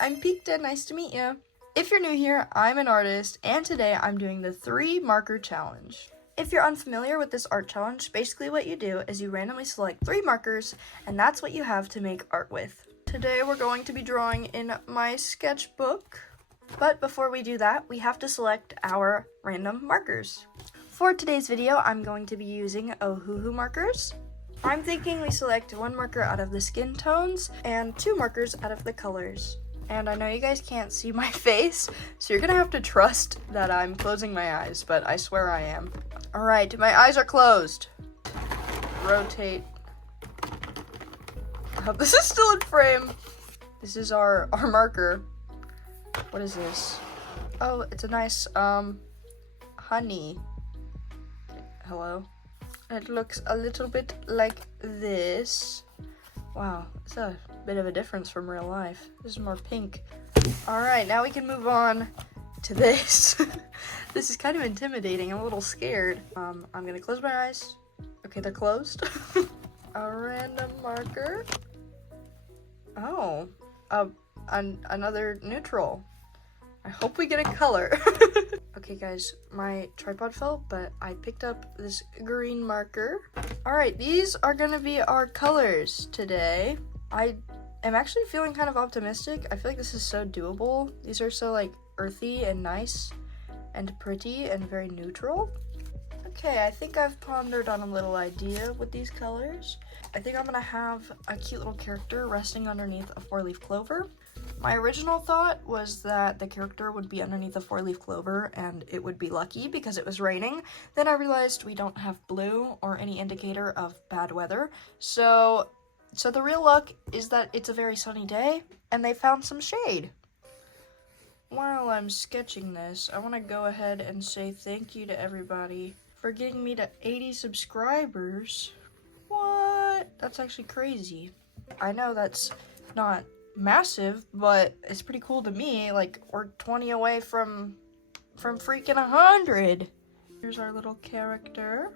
I'm Peekta, nice to meet you. If you're new here, I'm an artist, and today I'm doing the 3 marker challenge. If you're unfamiliar with this art challenge, basically what you do is you randomly select 3 markers, and that's what you have to make art with. Today we're going to be drawing in my sketchbook, but before we do that, we have to select our random markers. For today's video, I'm going to be using Ohuhu markers. I'm thinking we select 1 marker out of the skin tones and 2 markers out of the colors. And I know you guys can't see my face, so you're gonna have to trust that I'm closing my eyes, but I swear I am. All right, my eyes are closed. Rotate. I hope this is still in frame. This is our marker. What is this? Oh, it's a nice, honey. Hello. It looks a little bit like this. Wow, it's a bit of a difference from real life. This is more pink. All right, now we can move on to this. This is kind of intimidating. I'm a little scared. I'm gonna close my eyes. Okay, they're closed. A random marker. Oh, another neutral. I hope we get a color. Okay guys, my tripod fell, but I picked up this green marker. All right, these are gonna be our colors today. I am actually feeling kind of optimistic. I feel like this is so doable. These are so like earthy and nice and pretty and very neutral. Okay, I think I've pondered on a little idea with these colors. I think I'm gonna have a cute little character resting underneath a 4-leaf clover. My original thought was that the character would be underneath a 4-leaf clover and it would be lucky because it was raining. Then I realized we don't have blue or any indicator of bad weather. So the real luck is that it's a very sunny day and they found some shade. While I'm sketching this, I want to go ahead and say thank you to everybody for getting me to 80 subscribers. What? That's actually crazy. I know that's not massive, but it's pretty cool to me. Like, we're 20 away from freaking 100. Here's our little character.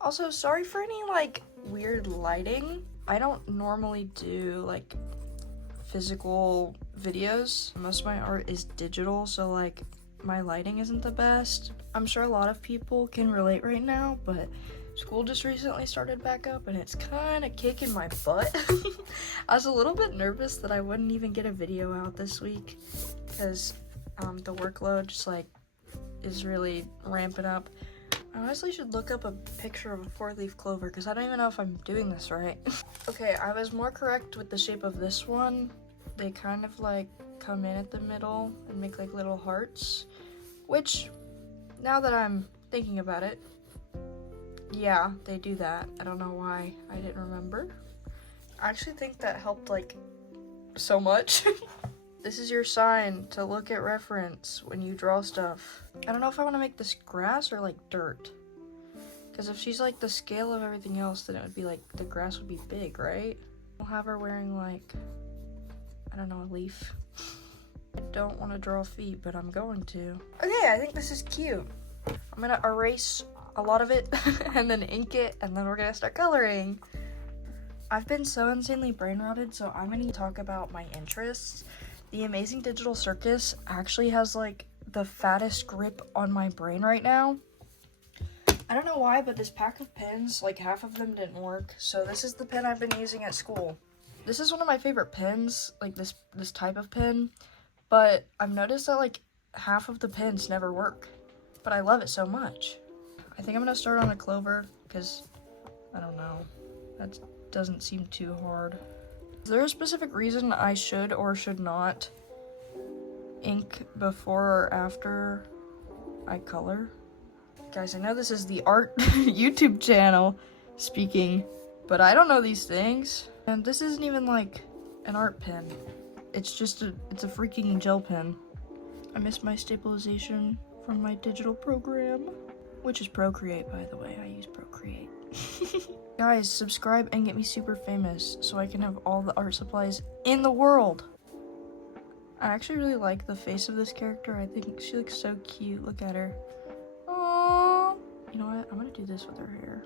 Also, sorry for any like weird lighting. I don't normally do like physical videos. Most of my art is digital, so like my lighting isn't the best. I'm sure a lot of people can relate right now, but school just recently started back up and it's kind of kicking my butt. I was a little bit nervous that I wouldn't even get a video out this week because the workload just like is really ramping up. I honestly should look up a picture of a 4-leaf clover because I don't even know if I'm doing this right. Okay, I was more correct with the shape of this one. They kind of like come in at the middle and make like little hearts, which now that I'm thinking about it, yeah, they do that. I don't know why I didn't remember. I actually think that helped like so much. This is your sign to look at reference when you draw stuff. I don't know if I want to make this grass or like dirt. Because if she's like the scale of everything else, then it would be like the grass would be big, right? We'll have her wearing like, I don't know, a leaf. I don't want to draw feet, but I'm going to. Okay, I think this is cute. I'm gonna erase a lot of it and then ink it, and then we're gonna start coloring. I've been so insanely brain rotted, so I'm gonna talk about my interests. The Amazing Digital Circus actually has like the fattest grip on my brain right now. I don't know why, but this pack of pens, like half of them didn't work, so this is the pen I've been using at school. This is one of my favorite pens, like this type of pen, but I've noticed that like half of the pens never work, but I love it so much. I think I'm gonna start on a clover because I don't know, that doesn't seem too hard. Is there a specific reason I should or should not ink before or after I color? Guys, I know this is the art YouTube channel speaking, but I don't know these things. And this isn't even like an art pen. It's just it's a freaking gel pen. I miss my stabilization from my digital program, which is Procreate, by the way. I use Procreate. Guys, subscribe and get me super famous so I can have all the art supplies in the world. I actually really like the face of this character. I think she looks so cute. Look at her. Aww. You know what? I'm gonna do this with her hair.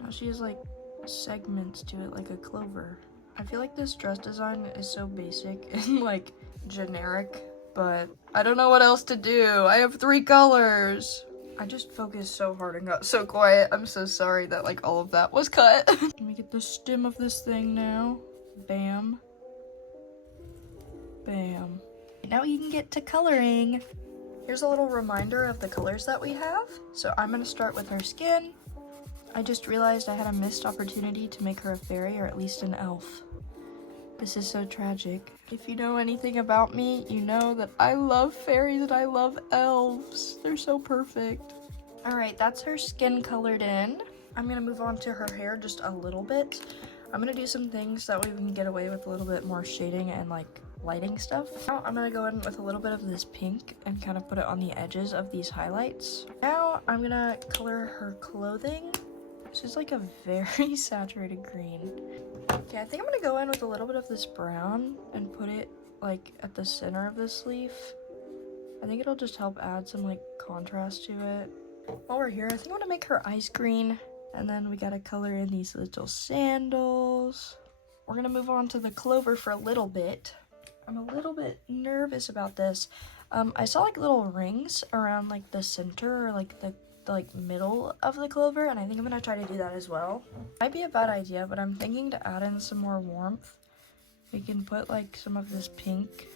Now she has like segments to it like a clover. I feel like this dress design is so basic and like generic, but I don't know what else to do. I have 3 colors. I just focused so hard and got so quiet. I'm so sorry that like all of that was cut. Let me get the stem of this thing now. Bam. Bam. Now you can get to coloring. Here's a little reminder of the colors that we have. So I'm gonna start with her skin. I just realized I had a missed opportunity to make her a fairy, or at least an elf. This is so tragic. If you know anything about me, you know that I love fairies and I love elves. They're so perfect. All right, that's her skin colored in. I'm gonna move on to her hair just a little bit. I'm gonna do some things that way we can get away with a little bit more shading and like lighting stuff. Now I'm gonna go in with a little bit of this pink and kind of put it on the edges of these highlights. Now I'm gonna color her clothing. This is like a very saturated green. Okay, I think I'm gonna go in with a little bit of this brown and put it like at the center of this leaf. I think it'll just help add some like contrast to it. While we're here, I think I'm gonna make her ice green, and then we gotta color in these little sandals. We're gonna move on to the clover for a little bit. I'm a little bit nervous about this. I saw like little rings around like the center or like the middle of the clover, and I think I'm gonna try to do that as well. Might be a bad idea, but I'm thinking to add in some more warmth. We can put like some of this pink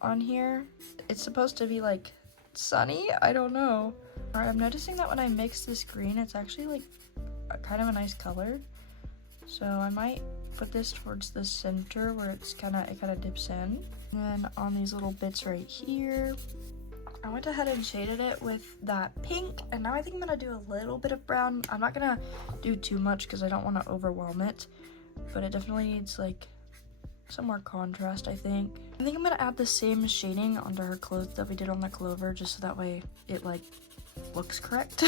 on here. It's supposed to be like sunny, I don't know. All right, I'm noticing that when I mix this green, it's actually like kind of a nice color. So I might put this towards the center where it kind of dips in. And then on these little bits right here, I went ahead and shaded it with that pink, and now I think I'm gonna do a little bit of brown. I'm not gonna do too much because I don't want to overwhelm it, but it definitely needs like some more contrast, I think. I think I'm gonna add the same shading onto her clothes that we did on the clover, just so that way it like looks correct.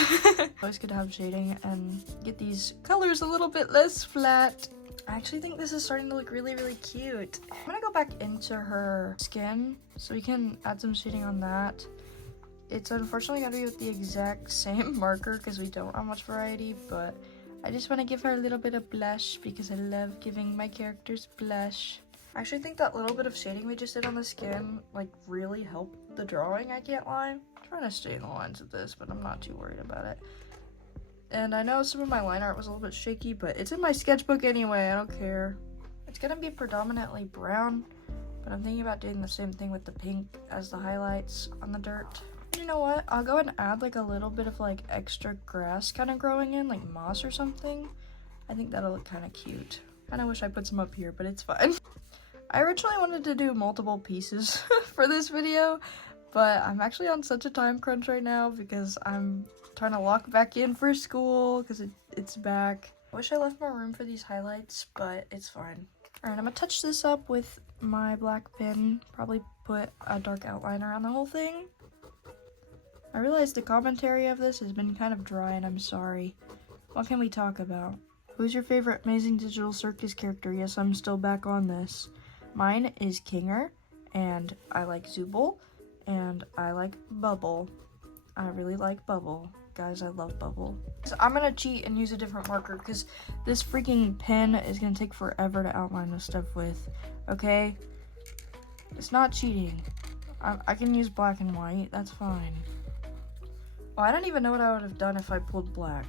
Always good to have shading and get these colors a little bit less flat. I actually think this is starting to look really, really cute. I'm gonna go back into her skin so we can add some shading on that. It's unfortunately gotta be with the exact same marker because we don't have much variety, but I just want to give her a little bit of blush because I love giving my characters blush. I actually think that little bit of shading we just did on the skin like really helped the drawing, I can't lie. I'm trying to stay in the lines of this, but I'm not too worried about it. And I know some of my line art was a little bit shaky, but it's in my sketchbook anyway, I don't care. It's gonna be predominantly brown, but I'm thinking about doing the same thing with the pink as the highlights on the dirt. You know what? I'll go and add like a little bit of like extra grass kind of growing in, like moss or something. I think that'll look kind of cute. Kind of wish I put some up here, but it's fine. I originally wanted to do multiple pieces for this video, but I'm actually on such a time crunch right now because I'm trying to lock back in for school because it's back. I wish I left more room for these highlights, but it's fine. Alright, I'm gonna touch this up with my black pen, probably put a dark outline around the whole thing. I realize the commentary of this has been kind of dry and I'm sorry. What can we talk about? Who's your favorite Amazing Digital Circus character? Yes, I'm still back on this. Mine is Kinger, and I like Zooble, and I like Bubble. I really like Bubble. Guys, I love Bubble. So I'm gonna cheat and use a different marker because this freaking pen is gonna take forever to outline this stuff with, okay? It's not cheating. I can use black and white, that's fine. Oh, I don't even know what I would have done if I pulled black.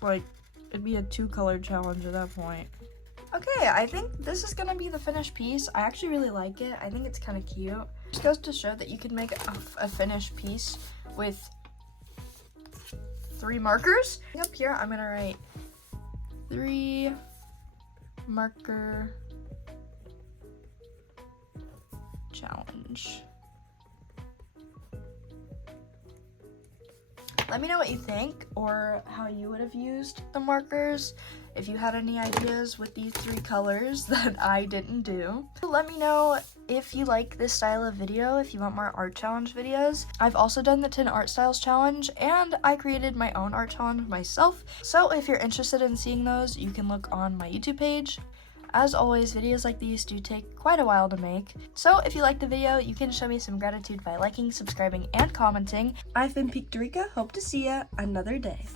Like, it'd be a 2-color challenge at that point. Okay, I think this is gonna be the finished piece. I actually really like it. I think it's kind of cute. Just goes to show that you can make a finished piece with 3 markers. Up here, I'm gonna write 3 marker challenge. Let me know what you think or how you would have used the markers. If you had any ideas with these 3 colors that I didn't do. Let me know if you like this style of video, if you want more art challenge videos. I've also done the 10 art styles challenge and I created my own art challenge myself. So if you're interested in seeing those, you can look on my YouTube page. As always, videos like these do take quite a while to make. So if you liked the video, you can show me some gratitude by liking, subscribing, and commenting. I've been Pictorica. Hope to see ya another day.